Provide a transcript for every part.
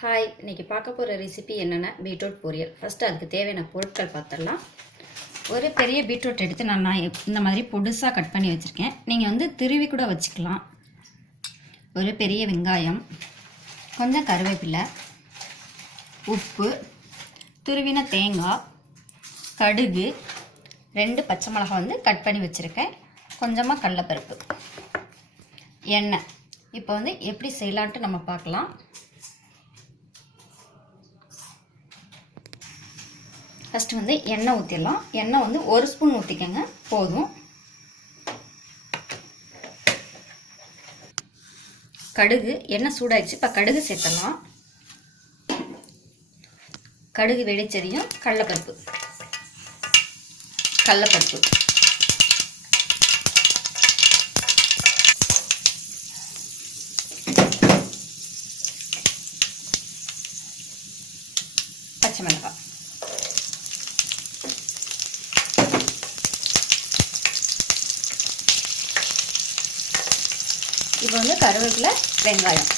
Hi, இன்னைக்கு பார்க்க போகிற ரெசிபி என்னென்னா பீட்ரூட் பொரியல். ஃபஸ்ட்டு அதுக்கு தேவையான பொருட்கள் பார்த்துடலாம். ஒரு பெரிய பீட்ரூட் எடுத்து நான் இந்த மாதிரி பொடுசாக கட் பண்ணி வச்சுருக்கேன். நீங்கள் வந்து திருவி கூட வச்சுக்கலாம். ஒரு பெரிய வெங்காயம், கொஞ்சம் கருவேப்பிலை, உப்பு, துருவின தேங்காய், கடுகு, 2 பச்சை மிளகாய் வந்து கட் பண்ணி வச்சுருக்கேன், கொஞ்சமாக கடலைப்பருப்பு, எண்ணெய். இப்போ வந்து எப்படி செய்யலான்ட்டு நம்ம பார்க்கலாம். ஃபஸ்ட்டு வந்து எண்ணெய் ஊற்றிடலாம். எண்ணெய் வந்து 1 ஸ்பூன் ஊற்றிக்கங்க போதும். கடுகு, எண்ணெய் சூடாயிடுச்சு. இப்போ கடுகு சேர்த்துடலாம். கடுகு வெடிச்சதையும் கடலைப்பருப்பு பச்சை மிளகாய், இப்போ வந்து கருவேப்பிலை, வெங்காயம்,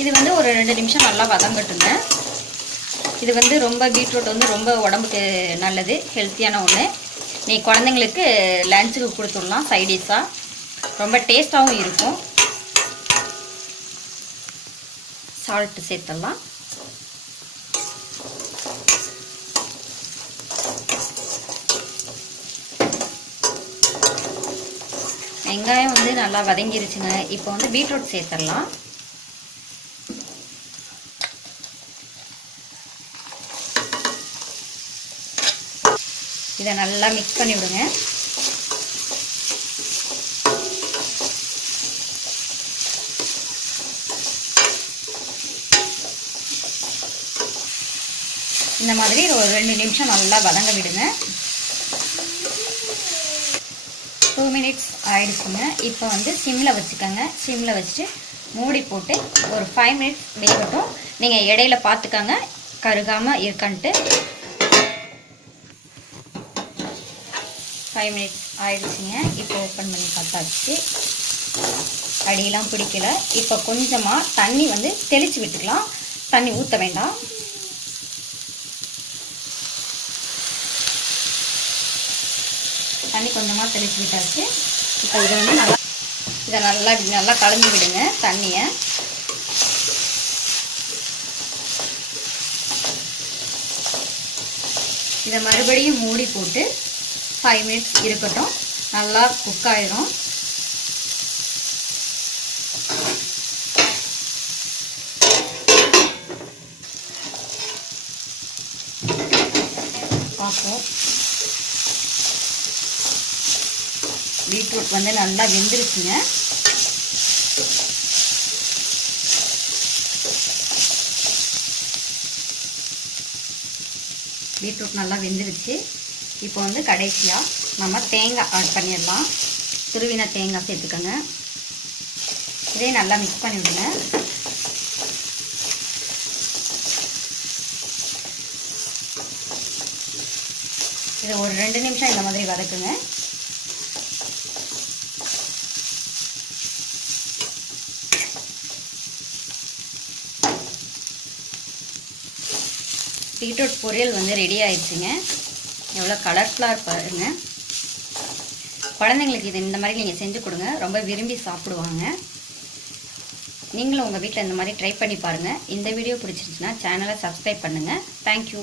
இது வந்து ஒரு 2 நிமிஷம் நல்லா வதங்கட்டுங்க. இது வந்து ரொம்ப பீட்ரூட் வந்து ரொம்ப உடம்புக்கு நல்லது, ஹெல்த்தியான ஒன்று. நீ குழந்தைங்களுக்கு லஞ்சுக்கு கொடுத்துடலாம், சைடிஷாக ரொம்ப டேஸ்ட்டாகவும் இருக்கும். சால்ட்டு சேர்த்துடலாம். வெங்காயம் வந்து நல்லா வதங்கிருச்சுங்க. இப்போ வந்து பீட்ரூட் சேர்த்துடலாம். இதை நல்லா மிக்ஸ் பண்ணி விடுங்க. இந்த மாதிரி ஒரு 2 நிமிஷம் நல்லா வதங்க விடுங்க. 2 மினிட்ஸ் ஆயிடுச்சுங்க. இப்போ வந்து சிம்மில் வச்சுக்கோங்க. சிம்மில் வச்சுட்டு மூடி போட்டு ஒரு 5 மினிட்ஸ் வேகட்டும். நீங்கள் இடையில பார்த்துக்கோங்க கருகாமல் இருக்கான்ட்டு. 5 மினிட்ஸ் ஆயிடுச்சுங்க. இப்போ ஓப்பன் பண்ணி பார்த்தாச்சு. அடியெல்லாம் பிடிக்கல. இப்போ கொஞ்சமாக தண்ணி வந்து தெளித்து விட்டுக்கலாம். தண்ணி ஊற்ற வேண்டாம். தண்ணி கொஞ்சமாக தெளித்து விட்டாச்சு. இப்போ இதை வந்து நல்லா கலந்து விடுங்க தண்ணியை. இதை மறுபடியும் மூடி போட்டு 5 மினிட்ஸ் இருக்கட்டும். நல்லா குக் ஆயிரும். பார்ப்போம். பீட்ரூட் வந்து நல்லா வெந்துருச்சுங்க. பீட்ரூட் நல்லா வெந்துருச்சு. இப்போ வந்து கடைசியாக நம்ம தேங்காய் ஆட் பண்ணிடலாம். துருவின தேங்காய் சேர்த்துக்கோங்க. இதே நல்லா மிக்ஸ் பண்ணி விடுங்க. இதை ஒரு 2 நிமிஷம் இந்த மாதிரி வதக்குங்க. பீட்ரூட் பொரியல் வந்து ரெடி ஆயிடுச்சுங்க. எவ்வளோ கலர்ஃபுல்லாக பாருங்க. குழந்தைங்களுக்கு இது இந்த மாதிரி நீங்கள் செஞ்சு கொடுங்க, ரொம்ப விரும்பி சாப்பிடுவாங்க. நீங்களும் உங்கள் வீட்டில் இந்த மாதிரி ட்ரை பண்ணி பாருங்கள். இந்த வீடியோ பிடிச்சிருச்சுன்னா சேனலை சப்ஸ்கிரைப் பண்ணுங்கள். தேங்க்யூ.